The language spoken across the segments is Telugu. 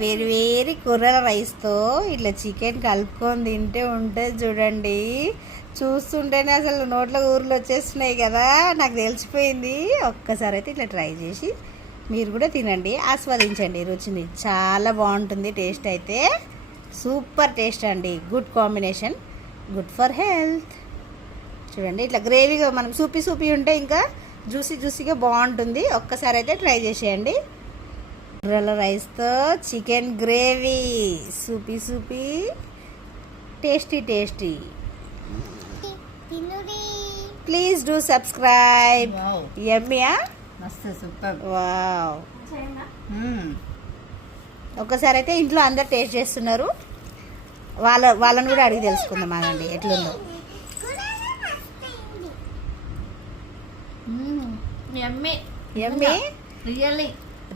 వేరు వేరి కొర్రల రైస్తో ఇట్లా చికెన్ కలుపుకొని తింటే ఉంటుంది చూడండి. చూస్తుంటేనే అసలు నోట్లో ఊర్లు వచ్చేస్తున్నాయి కదా, నాకు తెలిసిపోయింది. ఒక్కసారి అయితే ఇట్లా ట్రై చేసి మీరు కూడా తినండి, ఆస్వాదించండి రుచిని. చాలా బాగుంటుంది టేస్ట్ అయితే, సూపర్ టేస్ట్ అండి. Good combination, good for health. చూడండి ఇట్లా గ్రేవీగా మనకు సూపీ ఉంటే ఇంకా జ్యూసీగా బాగుంటుంది. ఒక్కసారి అయితే ట్రై చేసేయండి. కొర్రల రైస్తో chicken gravy, soupy tasty. Please do subscribe. యమ్మీయా, మస్తు సూపర్. వావ్. ఒక్కసారి అయితే ఇంట్లో అందరు టేస్ట్ చేస్తున్నారు, వాళ్ళని కూడా అడిగి తెలుసుకుందాం ఆగండి ఎట్లుందో. యమ్మీ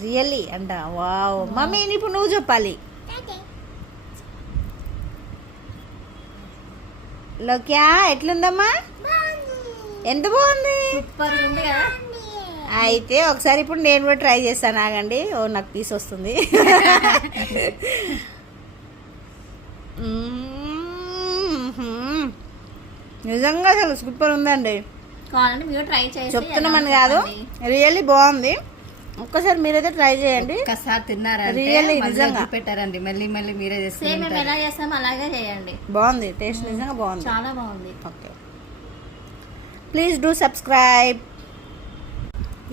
రియల్లీ అంట. వావ్. మమ్మీ ఇప్పుడు నువ్వు చెప్పాలి. లోక్యా ఎట్లుందమ్మా? ఎంత బాగుంది, సూపర్ ఉంది కదా. అయితే ఒకసారి ఇప్పుడు నేను కూడా ట్రై చేస్తాను ఆగండి. ఓ నాకు పీస్ వస్తుంది. నిజంగా అసలు సూపర్ ఉందండి. చెప్తున్నామని కాదు, రియల్లీ బాగుంది. ఒక్కసారి మీరైతే ట్రై చేయండి. ఒక్కసారి తిన్నారంటే రియల్లీ నిజంగా పెట్టారండి, మళ్ళీ మీరే చేస్తాం అలాగే చేయండి. బాగుంది టేస్ట్, నిజంగా బాగుంది, చాలా బాగుంది. Okay, please do subscribe.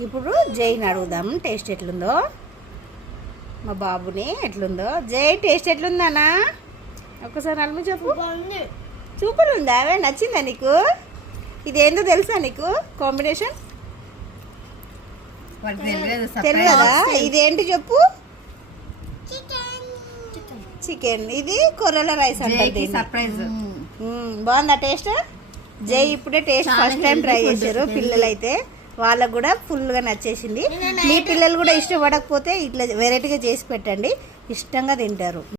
ఇప్పుడు జైని అడుగుదాం టేస్ట్ ఎట్లుందో, మా బాబుని ఎట్లుందో. జై టేస్ట్ ఎట్లుందానా? ఒక్కసారి అల్లు చెప్పు. సూపర్ ఉందా? అవే నచ్చిందా నీకు? ఇదేందో తెలుసా నీకు కాంబినేషన్? తెలియదా? ఇదేంటి చెప్పు. చికెన్, ఇది కొర్రల రైస్ అంటే. సర్ప్రైజ్. బాగుందా టేస్ట్? జై ఇప్పుడే టేస్ట్ ఫస్ట్ టైం ట్రై చేశారు పిల్లలైతే, వాళ్ళకు కూడా ఫుల్గా నచ్చేసింది. మీ పిల్లలు కూడా ఇష్టపడకపోతే ఇట్లా వెరైటీగా చేసి పెట్టండి, ఇష్టంగా తింటారు.